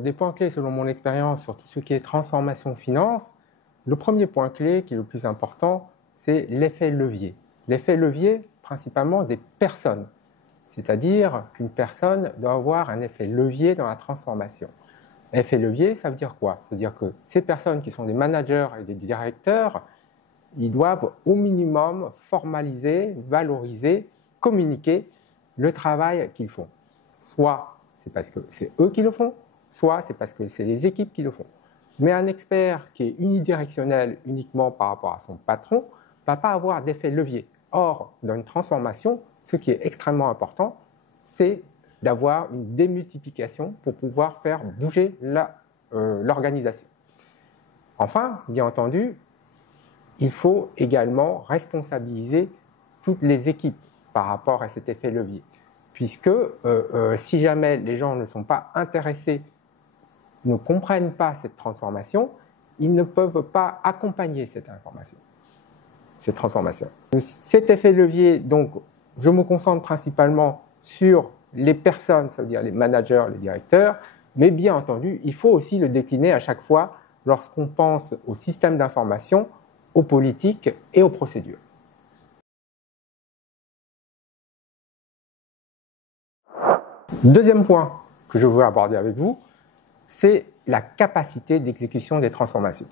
Des points clés selon mon expérience sur tout ce qui est transformation finance, le premier point clé qui est le plus important, c'est l'effet levier. L'effet levier principalement des personnes, c'est-à-dire qu'une personne doit avoir un effet levier dans la transformation. Effet levier, ça veut dire quoi? Ça veut dire que ces personnes qui sont des managers et des directeurs, ils doivent au minimum formaliser, valoriser, communiquer le travail qu'ils font. Soit c'est parce que c'est eux qui le font, soit c'est parce que c'est les équipes qui le font. Mais un expert qui est unidirectionnel uniquement par rapport à son patron ne va pas avoir d'effet levier. Or, dans une transformation, ce qui est extrêmement important, c'est d'avoir une démultiplication pour pouvoir faire bouger l'organisation. Enfin, bien entendu, il faut également responsabiliser toutes les équipes par rapport à cet effet levier. Puisque si jamais les gens ne sont pas intéressés, ne comprennent pas cette transformation, ils ne peuvent pas accompagner cette transformation. Cet effet levier, donc, je me concentre principalement sur les personnes, c'est-à-dire les managers, les directeurs, mais bien entendu, il faut aussi le décliner à chaque fois lorsqu'on pense au système d'information, aux politiques et aux procédures. Deuxième point que je veux aborder avec vous, c'est la capacité d'exécution des transformations.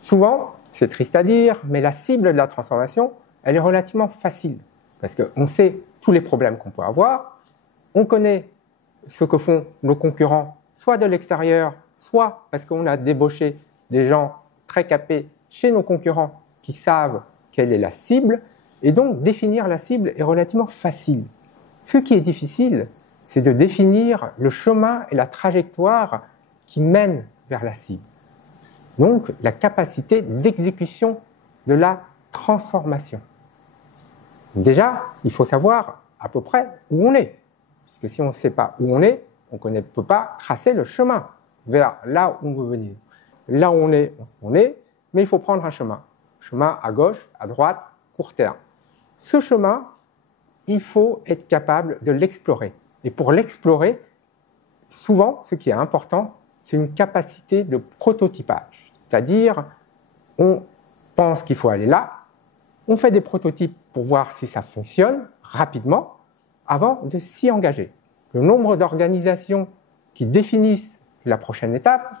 Souvent, c'est triste à dire, mais la cible de la transformation, elle est relativement facile, parce qu'on sait tous les problèmes qu'on peut avoir, on connaît ce que font nos concurrents, soit de l'extérieur, soit parce qu'on a débauché des gens très capés chez nos concurrents qui savent quelle est la cible, et donc définir la cible est relativement facile. Ce qui est difficile, c'est de définir le chemin et la trajectoire qui mènent vers la cible. Donc, la capacité d'exécution de la transformation. Déjà, il faut savoir à peu près où on est. Puisque si on ne sait pas où on est, on ne peut pas tracer le chemin vers là où on veut venir. Là où on est, mais il faut prendre un chemin. Chemin à gauche, à droite, court terme. Ce chemin, il faut être capable de l'explorer. Et pour l'explorer, souvent, ce qui est important, c'est une capacité de prototypage. C'est-à-dire, on pense qu'il faut aller là, on fait des prototypes pour voir si ça fonctionne rapidement avant de s'y engager. Le nombre d'organisations qui définissent la prochaine étape,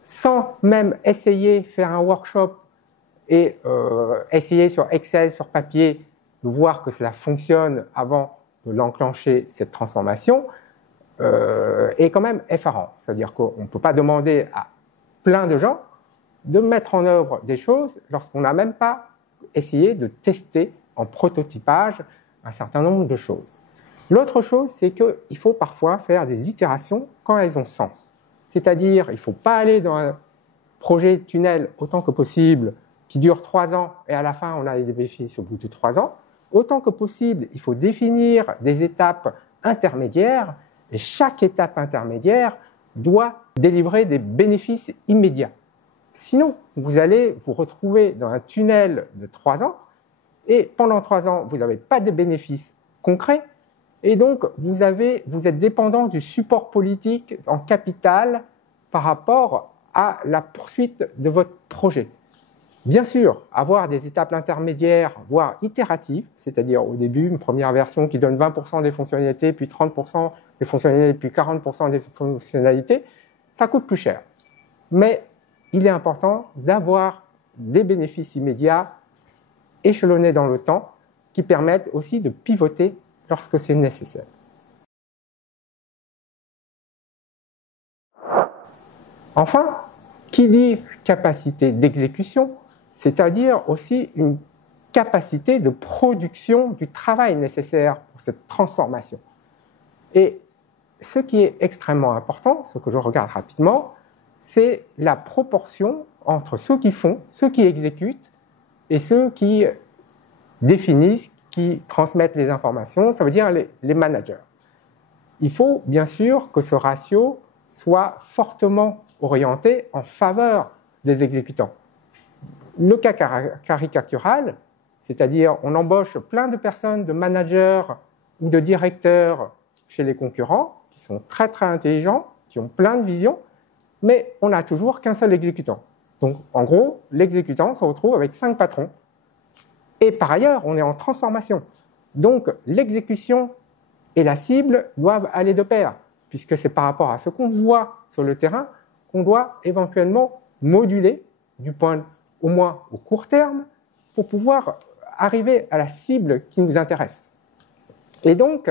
sans même essayer, faire un workshop et essayer sur Excel, sur papier, de voir que cela fonctionne avant de l'enclencher, cette transformation, est quand même effarant. C'est-à-dire qu'on ne peut pas demander à plein de gens de mettre en œuvre des choses lorsqu'on n'a même pas essayé de tester en prototypage un certain nombre de choses. L'autre chose, c'est qu'il faut parfois faire des itérations quand elles ont sens. C'est-à-dire, il ne faut pas aller dans un projet tunnel autant que possible qui dure 3 ans et à la fin, on a des bénéfices au bout de 3 ans. Autant que possible, il faut définir des étapes intermédiaires et chaque étape intermédiaire doit délivrer des bénéfices immédiats. Sinon, vous allez vous retrouver dans un tunnel de 3 ans et pendant 3 ans, vous n'avez pas de bénéfices concrets et donc vous êtes dépendant du support politique en capital par rapport à la poursuite de votre projet. Bien sûr, avoir des étapes intermédiaires, voire itératives, c'est-à-dire au début, une première version qui donne 20% des fonctionnalités, puis 30% des fonctionnalités, puis 40% des fonctionnalités, ça coûte plus cher. Mais il est important d'avoir des bénéfices immédiats, échelonnés dans le temps, qui permettent aussi de pivoter lorsque c'est nécessaire. Enfin, qui dit capacité d'exécution, c'est-à-dire aussi une capacité de production du travail nécessaire pour cette transformation. Et ce qui est extrêmement important, ce que je regarde rapidement, c'est la proportion entre ceux qui font, ceux qui exécutent et ceux qui définissent, qui transmettent les informations, ça veut dire les managers. Il faut bien sûr que ce ratio soit fortement orienté en faveur des exécutants. Le cas caricatural, c'est-à-dire on embauche plein de personnes, de managers ou de directeurs chez les concurrents, qui sont très très intelligents, qui ont plein de visions, mais on n'a toujours qu'un seul exécutant. Donc, en gros, l'exécutant se retrouve avec 5 patrons. Et par ailleurs, on est en transformation. Donc, l'exécution et la cible doivent aller de pair, puisque c'est par rapport à ce qu'on voit sur le terrain qu'on doit éventuellement moduler, du point au moins au court terme, pour pouvoir arriver à la cible qui nous intéresse. Et donc,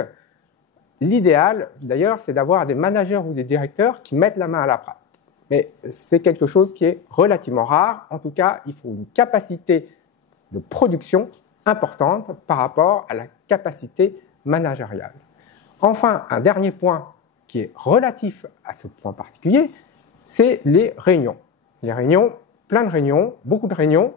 l'idéal, d'ailleurs, c'est d'avoir des managers ou des directeurs qui mettent la main à la pâte. Mais c'est quelque chose qui est relativement rare. En tout cas, il faut une capacité de production importante par rapport à la capacité managériale. Enfin, un dernier point qui est relatif à ce point particulier, c'est les réunions. Les réunions, plein de réunions, beaucoup de réunions.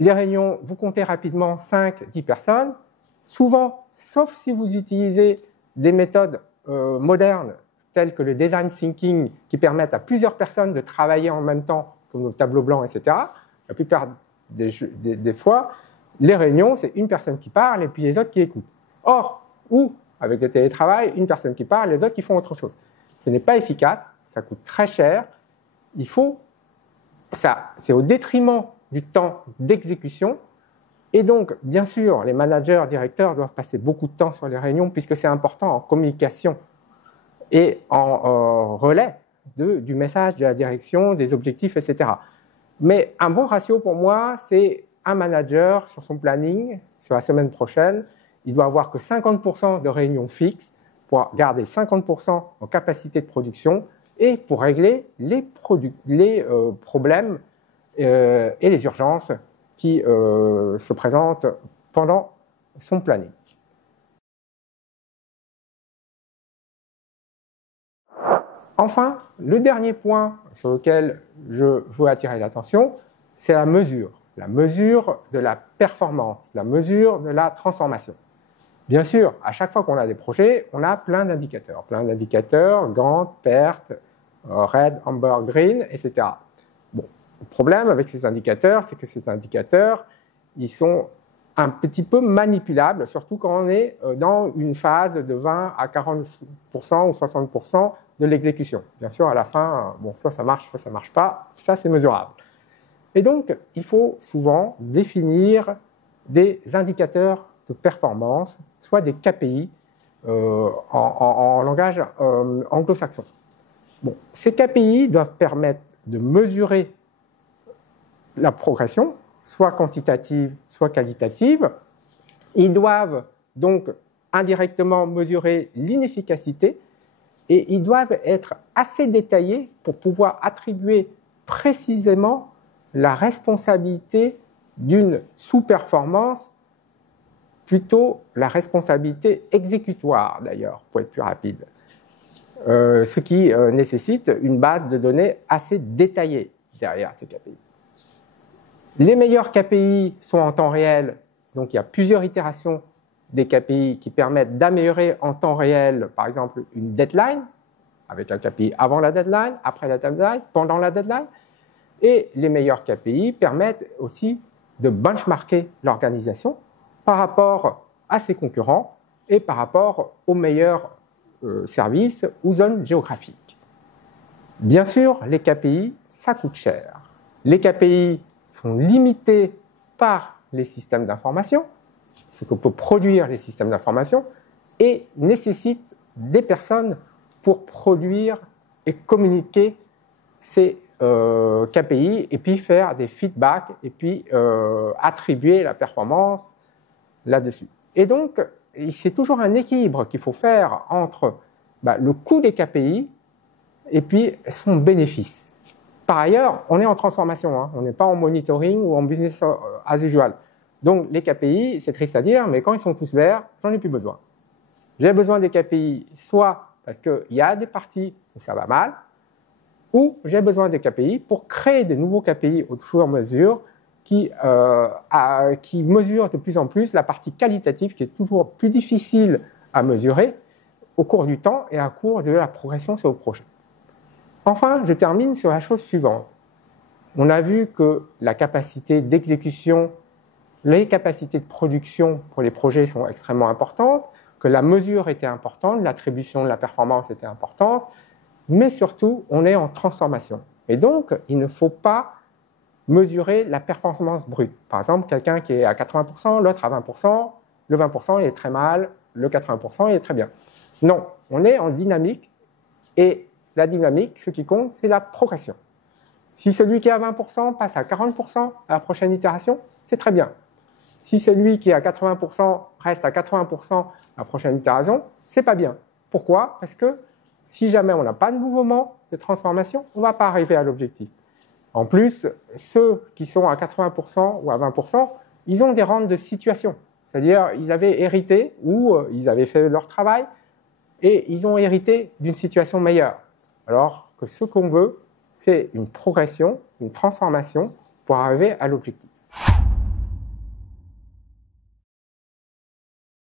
Les réunions, vous comptez rapidement 5-10 personnes. Souvent, sauf si vous utilisez des méthodes modernes telles que le design thinking qui permettent à plusieurs personnes de travailler en même temps, comme le tableau blanc, etc. La plupart des fois, les réunions, c'est une personne qui parle et puis les autres qui écoutent. Or, ou avec le télétravail, une personne qui parle, les autres qui font autre chose. Ce n'est pas efficace, ça coûte très cher. C'est au détriment du temps d'exécution. Et donc, bien sûr, les managers, directeurs doivent passer beaucoup de temps sur les réunions puisque c'est important en communication et en relais du message, de la direction, des objectifs, etc. Mais un bon ratio pour moi, c'est un manager sur son planning, sur la semaine prochaine, il doit avoir que 50% de réunions fixes pour garder 50% en capacité de production et pour régler les problèmes et les urgences qui se présentent pendant son planning. Enfin, le dernier point sur lequel je veux attirer l'attention, c'est la mesure de la performance, la mesure de la transformation. Bien sûr, à chaque fois qu'on a des projets, on a plein d'indicateurs, Gantt, PERT, Red, Amber, Green, etc. Bon, le problème avec ces indicateurs, c'est que ces indicateurs, ils sont un petit peu manipulables, surtout quand on est dans une phase de 20 à 40% ou 60% de l'exécution. Bien sûr, à la fin, bon, soit ça marche, soit ça ne marche pas, ça c'est mesurable. Et donc, il faut souvent définir des indicateurs de performance, soit des KPI en langage anglo-saxon. Bon, ces KPI doivent permettre de mesurer la progression, soit quantitative, soit qualitative. Ils doivent donc indirectement mesurer l'inefficacité et ils doivent être assez détaillés pour pouvoir attribuer précisément la responsabilité d'une sous-performance, plutôt la responsabilité exécutoire d'ailleurs, pour être plus rapide. Ce qui nécessite une base de données assez détaillée derrière ces KPI. Les meilleurs KPI sont en temps réel, donc il y a plusieurs itérations des KPI qui permettent d'améliorer en temps réel, par exemple, une deadline, avec un KPI avant la deadline, après la deadline, pendant la deadline. Et les meilleurs KPI permettent aussi de benchmarker l'organisation par rapport à ses concurrents et par rapport aux meilleurs services ou zones géographiques. Bien sûr, les KPI, ça coûte cher. Les KPI sont limités par les systèmes d'information, ce que peuvent produire les systèmes d'information, et nécessitent des personnes pour produire et communiquer ces KPI et puis faire des feedbacks et puis attribuer la performance là-dessus. Et donc, c'est toujours un équilibre qu'il faut faire entre le coût des KPI et puis son bénéfice. Par ailleurs, on est en transformation, hein, on n'est pas en monitoring ou en business as usual. Donc les KPI, c'est triste à dire, mais quand ils sont tous verts, j'en ai plus besoin. J'ai besoin des KPI soit parce qu'il y a des parties où ça va mal, ou j'ai besoin des KPI pour créer des nouveaux KPI au fur et à mesure qui mesurent de plus en plus la partie qualitative qui est toujours plus difficile à mesurer au cours du temps et à cours de la progression sur le projet. Enfin, je termine sur la chose suivante. On a vu que la capacité d'exécution, les capacités de production pour les projets sont extrêmement importantes, que la mesure était importante, l'attribution de la performance était importante. mais surtout, on est en transformation. Et donc, il ne faut pas mesurer la performance brute. Par exemple, quelqu'un qui est à 80%, l'autre à 20%, le 20% il est très mal, le 80% il est très bien. Non, on est en dynamique, et la dynamique, ce qui compte, c'est la progression. Si celui qui est à 20% passe à 40% à la prochaine itération, c'est très bien. Si celui qui est à 80% reste à 80% à la prochaine itération, c'est pas bien. Pourquoi? Parce que si jamais on n'a pas de mouvement de transformation, on ne va pas arriver à l'objectif. En plus, ceux qui sont à 80% ou à 20%, ils ont des rentes de situation. C'est-à-dire, ils avaient hérité ou ils avaient fait leur travail et ils ont hérité d'une situation meilleure. Alors que ce qu'on veut, c'est une progression, une transformation pour arriver à l'objectif.